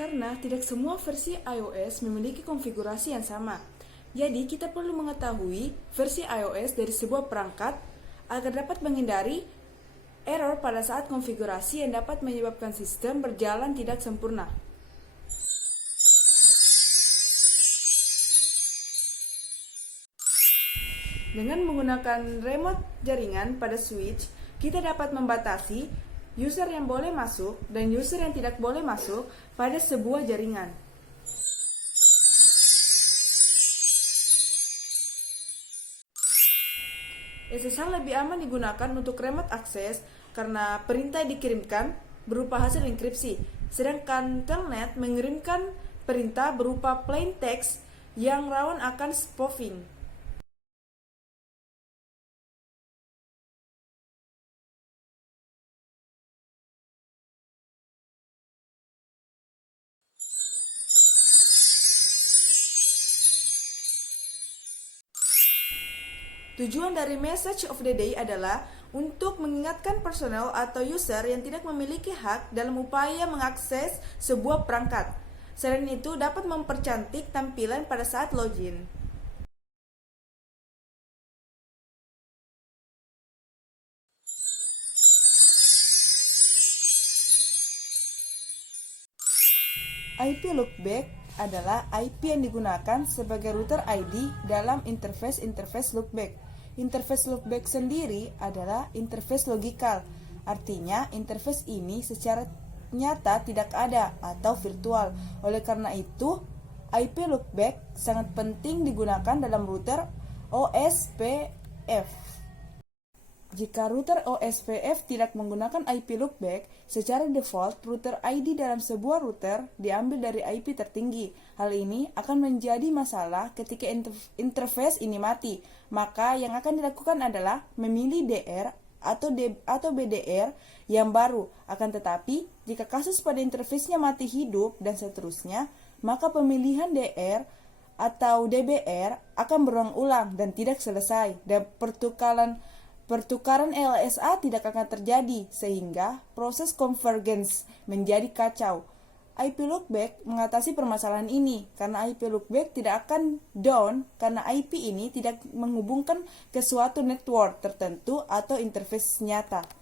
Karena tidak semua versi iOS memiliki konfigurasi yang sama. Jadi, kita perlu mengetahui versi iOS dari sebuah perangkat agar dapat menghindari error pada saat konfigurasi yang dapat menyebabkan sistem berjalan tidak sempurna. Dengan menggunakan remote jaringan pada switch, kita dapat membatasi user yang boleh masuk dan user yang tidak boleh masuk pada sebuah jaringan. SSH lebih aman digunakan untuk remote access karena perintah dikirimkan berupa hasil enkripsi, sedangkan telnet mengirimkan perintah berupa plain text yang rawan akan spoofing. Tujuan dari message of the day adalah untuk mengingatkan personel atau user yang tidak memiliki hak dalam upaya mengakses sebuah perangkat. Selain itu, dapat mempercantik tampilan pada saat login. IP loopback adalah IP yang digunakan sebagai router ID dalam interface loopback. Interface loopback sendiri adalah interface logikal, artinya interface ini secara nyata tidak ada atau virtual. Oleh karena itu, IP loopback sangat penting digunakan dalam router OSPF. Jika router OSPF tidak menggunakan IP loopback, secara default router ID dalam sebuah router diambil dari IP tertinggi. Hal ini akan menjadi masalah ketika interface ini mati. Maka yang akan dilakukan adalah memilih DR atau BDR yang baru. Akan tetapi, jika kasus pada interface-nya mati hidup dan seterusnya, maka pemilihan DR atau DBR akan berulang-ulang dan tidak selesai, dan pertukaran LSA tidak akan terjadi, sehingga proses convergence menjadi kacau. IP loopback mengatasi permasalahan ini, karena IP loopback tidak akan down karena IP ini tidak menghubungkan ke suatu network tertentu atau interface nyata.